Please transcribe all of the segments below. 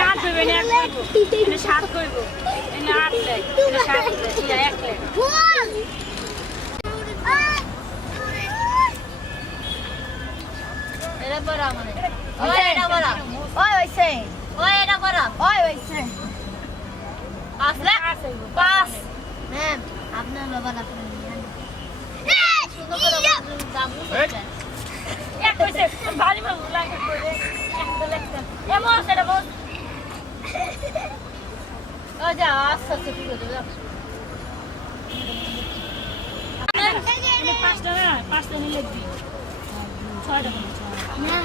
না দেবে না এনে 7 কইব এনে 8 লেখ এনে 7 লেখ 1 লেখ এটা বড় মানে ওই এটা বড় ওই হইছে ওই এটা বড় ওই হইছে 5 লাখ 5 ম্যাম আপনার বাবা আপনার এক কইছে বাড়ি মা লাগে করে এক লেখ এমন সেটা বল ও যা আস্তে আস্তে ঠিক হয়ে যাবে এনে 5 টাকা 5 টাকা নিয়ে দিবি 6 টাকা না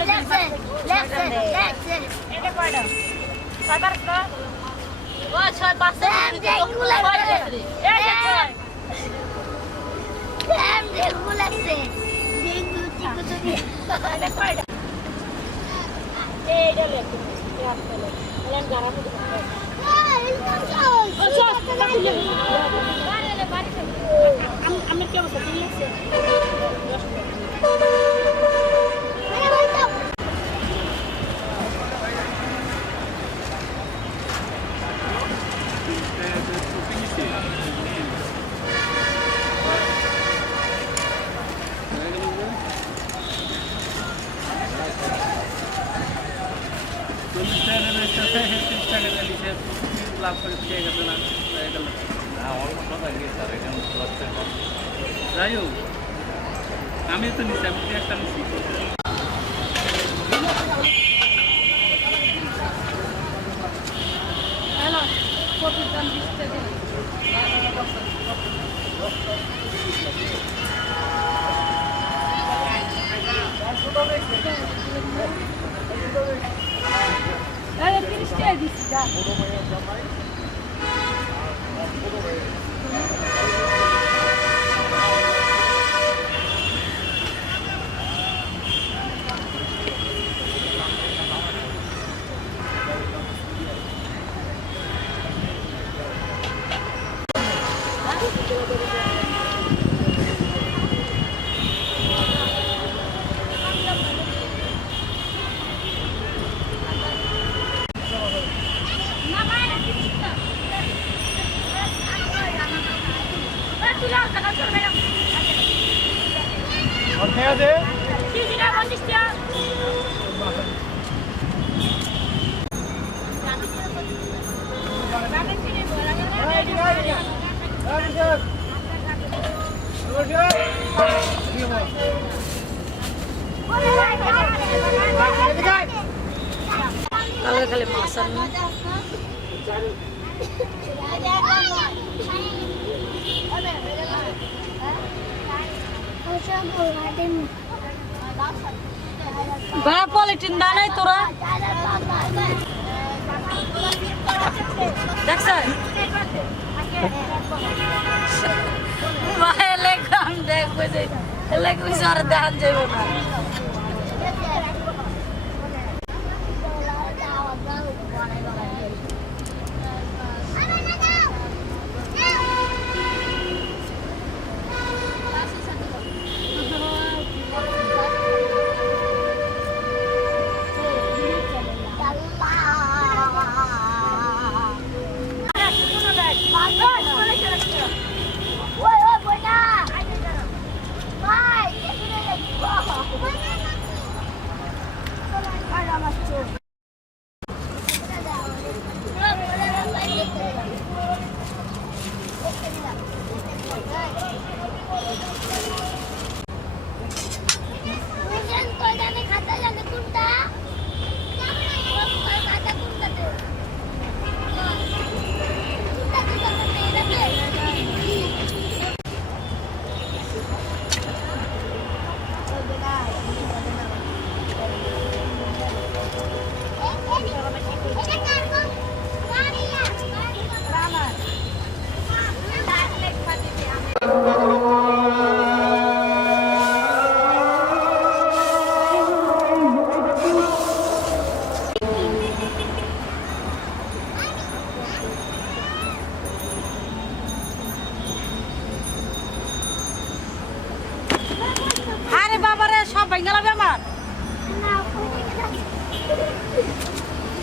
লেখছে এটা কয়টা 6 বার না ও 6 5 এই যে 6 ম্যাম দেখো লাগছে বিন্দু চিকু চিকু এটা কয়টা এইটা লেখ রাখতে লেখ এলাম গারাম দিতে আমি কি অবস্থা ঠিক লাগছে যাই হোক আমি তো নিচ্ছি আমি একটা নিচ্ছি হ্যালো কপির দাম 20 টাকা আরে 30 টাকা দিছি যা Kalau kali masan bana politin danai tora দেখছেন মাইলে কাম দেখো যে এলে কইছে আর দান যাইব না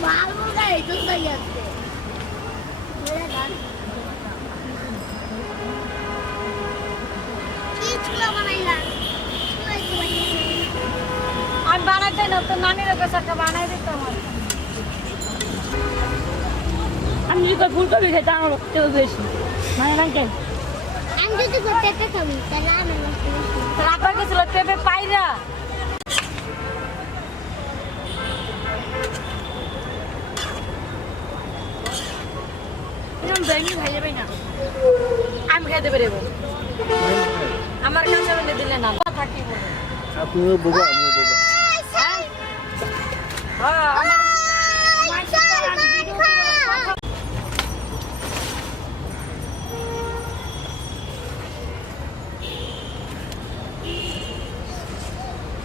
ভালো গাই তো তাই আছে আমি বানাইতে না তো নানির কাছে একটা বানাই দিতাম আমি যদি ফুলকপি খাইতে আমার তেল বেশি মানে না কেন আমি যদি পেঁপে খাবি তাহলে আমার রাখা গেছিল পেঁপে পাইরা আমি খাইতে পারি আমার কাছে বলে দিলে না থাকি আপনিও বোবা আমিও বোবা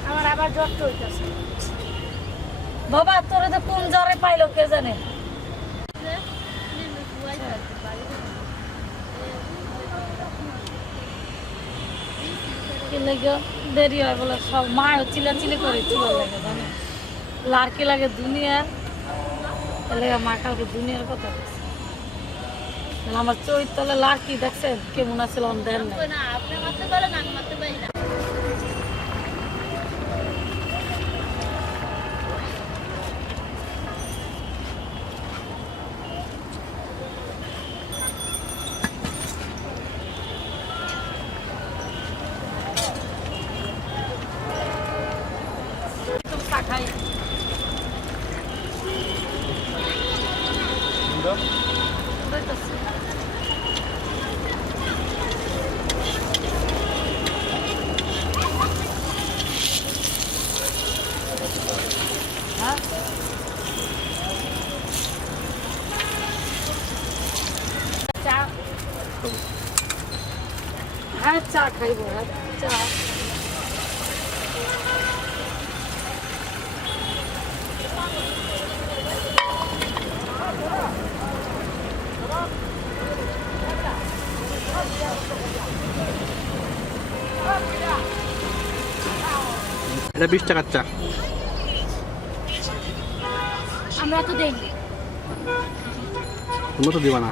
আমার আবার জ্বর হইতেছে বাবা তোরা তো কোন জ্বরে পাইলো কে জানে দেরি হয় বলে সব মা চিলাচিলি করে চুলো লাগে জানে লাড়কি লাগে দুনিয়ার তাহলে মা কালকে দুনিয়ার কথা বলছে আমার চরিত্রে লাড়কি দেখছেন কেমন আছে দেন না আপনি মারতে পারেন আমি মারতে পারি না খাই হ্যাঁ চা খাইব হ্যাঁ চা এটা 20 টাকার চা আমরা তো দেই তোমরা তো দিবা না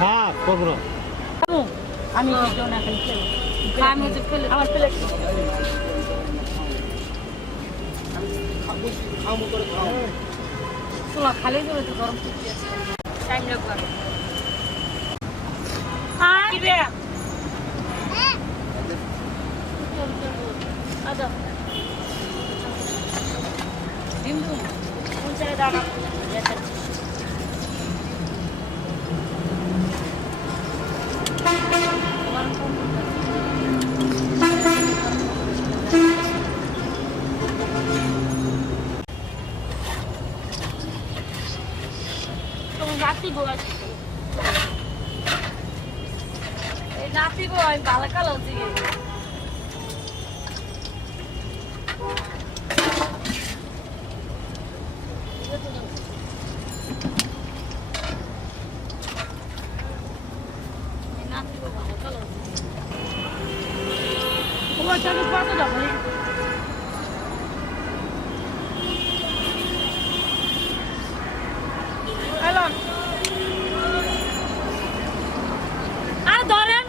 হ্যাঁ করবো না আমি কিছু না খেলে আমি হচ্ছে ফেলে আমার ফেলে চুলা খালি যাবে তো গরম টাইম লাগবে আচ্ছা ডিমু কোন ছেড়ে দাঁড়া নাতি গো আমি ভালো কালো দিকে নাতি গো ভালো কালো তোমার জন্য কত দাম হ্যালো আর ধরেন